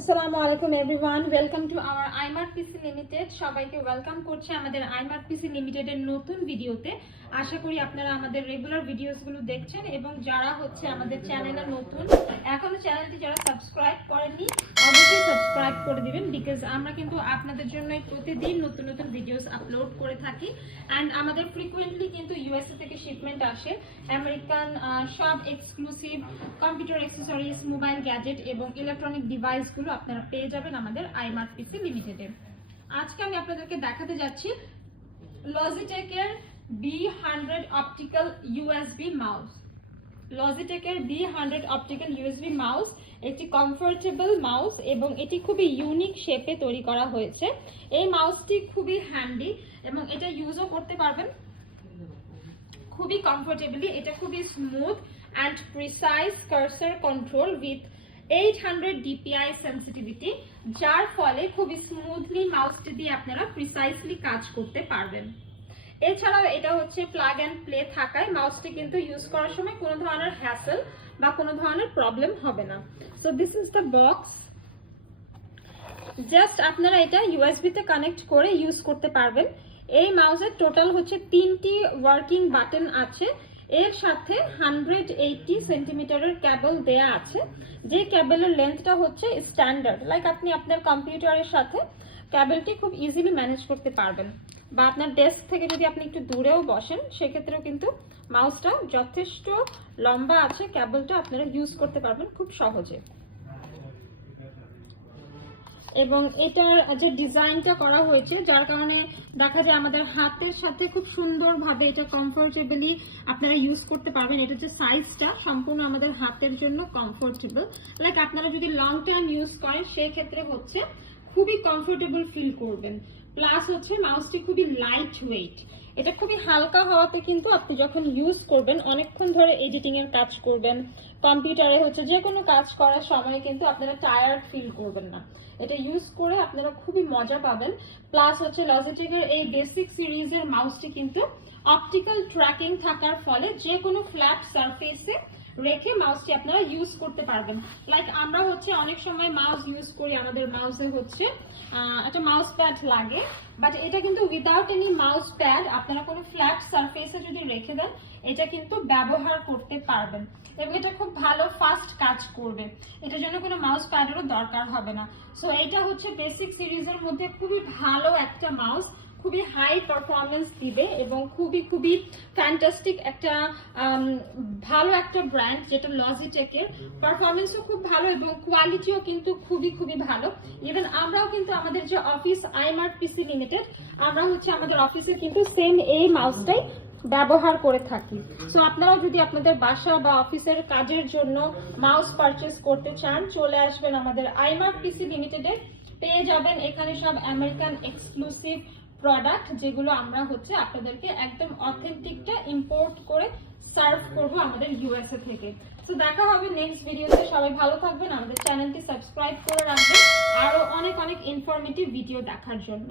আসসালামু আলাইকুম everyone, welcome to our iMart PC limited. সবাইকে ওয়েলকাম করছি আমাদের iMart PC লিমিটেডের নতুন ভিডিওতে। আশা করি আপনারা আমাদের রেগুলার ভিডিওসগুলো দেখছেন এবং যারা হচ্ছে আমাদের চ্যানেলে নতুন, এখনো চ্যানেলটি যারা সাবস্ক্রাইব করেননি অবশ্যই সাবস্ক্রাইব করে দিবেন, বিকজ আমরা কিন্তু আপনাদের জন্য প্রতিদিন নতুন নতুন ভিডিওস আপলোড করে থাকি। অ্যান্ড আমাদের ফ্রিকুয়েন্টলি কিন্তু ইউএসএ থেকে শিপমেন্ট আসে আমেরিকান সব exclusive computer accessories, mobile gadget এবং ইলেকট্রনিক ডিভাইসগুলো আপনারা পেয়ে যাবেন আমাদের iMart PC লিমিটেডে। আজকে আমি আপনাদেরকে দেখাতে যাচ্ছি Logitech এর B100 Optical USB mouse. Logitech এর B100 Optical USB মাউস একটি কমফোর্টেবল মাউস এবং এটি খুবই ইউনিক শেপে তৈরি করা হয়েছে। এই মাউসটি খুবই হ্যান্ডি এবং এটা ইউজও করতে পারবেন খুবই কমফোর্টেবলি। এটা খুবই smooth and precise cursor control with 800 DPI sensitivity, যার ফলে খুবই স্মুথলি মাউসটি দিয়ে আপনারা প্রিসাইজলি কাজ করতে পারবেন। এছাড়াও এটা হচ্ছে প্লাগ অ্যান্ড প্লে থাকায় মাউসটি কিন্তু ইউজ করার সময় কোনো ধরনের হ্যাসেল বা কোনো ধরনের প্রবলেম হবে না। So this is the box. Just আপনারা এটা ইউএসবি তে কানেক্ট করে ইউজ করতে পারবেন। এই মাউসের টোটাল হচ্ছে 3টি ওয়ার্কিং বাটন আছে। এর সাথে 180 সেন্টিমিটারের কেবল দেয়া আছে, যে কেবলের লেন্থটা হচ্ছে স্ট্যান্ডার্ড। লাইক আপনি আপনার কম্পিউটারের সাথে কেবলটি খুব ইজিলি ম্যানেজ করতে পারবেন, বা আপনার ডেস্ক থেকে যদি আপনি একটু দূরেও বসেন সেক্ষেত্রেও কিন্তু মাউসটা যথেষ্ট লম্বা আছে, কেবলটা আপনারা ইউজ করতে পারবেন খুব সহজে। এবং এটার যে ডিজাইনটা করা হয়েছে যার কারণে দেখা যায় আমাদের হাতের সাথে খুব সুন্দরভাবে এটা কমফোর্টেবলি আপনারা ইউজ করতে পারবেন। এটা যে সাইজটা সম্পূর্ণ আমাদের হাতের জন্য কমফোর্টেবল। লাইক আপনারা যদি লং টাইম ইউজ করেন সেক্ষেত্রে হচ্ছে খুবই কমফোর্টেবল ফিল করবেন। প্লাস হচ্ছে মাউসটি খুবই লাইট ওয়েট। এটা খুবই হালকা হওয়াতে কিন্তু আপনি যখন ইউজ করবেন অনেকক্ষণ ধরে এডিটিং এর কাজ করবেন, কম্পিউটারে হচ্ছে যে কোনো কাজ করার সময় কিন্তু আপনারা টায়ার্ড ফিল করবেন না। এটা ইউজ করে আপনারা খুবই মজা পাবেন। প্লাস হচ্ছে Logitech এর এই বেসিক সিরিজের মাউসটি কিন্তু অপটিক্যাল ট্র্যাকিং থাকার ফলে যে কোনো ফ্ল্যাট সারফেসে রেখে মাউসটি আপনারা ইউজ করতে পারবেন। লাইক আমরা হচ্ছে অনেক সময় মাউস ইউজ করি, আমাদের মাউসে হচ্ছে একটা মাউস প্যাড লাগে, বাট এটা কিন্তু উইদাউট এনি মাউস প্যাড আপনারা কোনো ফ্ল্যাট সারফেসে যদি রেখে দেন এটা কিন্তু ব্যবহার করতে পারবেন এবং এটা খুব ভালো ফাস্ট কাজ করবে। এটার জন্য কোনো মাউস প্যাডেরও দরকার হবে না। সো এটা হচ্ছে বেসিক সিরিজের মধ্যে খুবই ভালো একটা মাউস, খুবই হাই পারফরমেন্স দিবে এবং খুবই ফ্যান্টাস্টিক একটা ভালো একটা ব্র্যান্ড যেটা Logitech এর। পারফরমেন্সও খুব ভালো এবং কোয়ালিটিও কিন্তু খুবই ভালো। ইভেন আমরাও কিন্তু আমাদের যে অফিস iMart PC লিমিটেড, আমরা হচ্ছে আমাদের অফিসে কিন্তু সেম এই মাউসটাই ব্যবহার করে থাকি। সো আপনারাও যদি আপনাদের বাসা বা অফিসের কাজের জন্য মাউস পারচেজ করতে চান চলে আসবেন আমাদের iMart PC লিমিটেডে। পেয়ে যাবেন এখানে সব আমেরিকান এক্সক্লুসিভ প্রোডাক্ট যেগুলো আমরা হচ্ছে আপনাদেরকে একদম অথেন্টিকটা ইম্পোর্ট করে সার্ভ করব আমাদের ইউএসএ থেকে। তো দেখা হবে নেক্সট ভিডিওতে। সবাই ভালো থাকবেন, আমাদের চ্যানেলটি সাবস্ক্রাইব করে রাখবেন আরো অনেক ইনফরমেটিভ ভিডিও দেখার জন্য।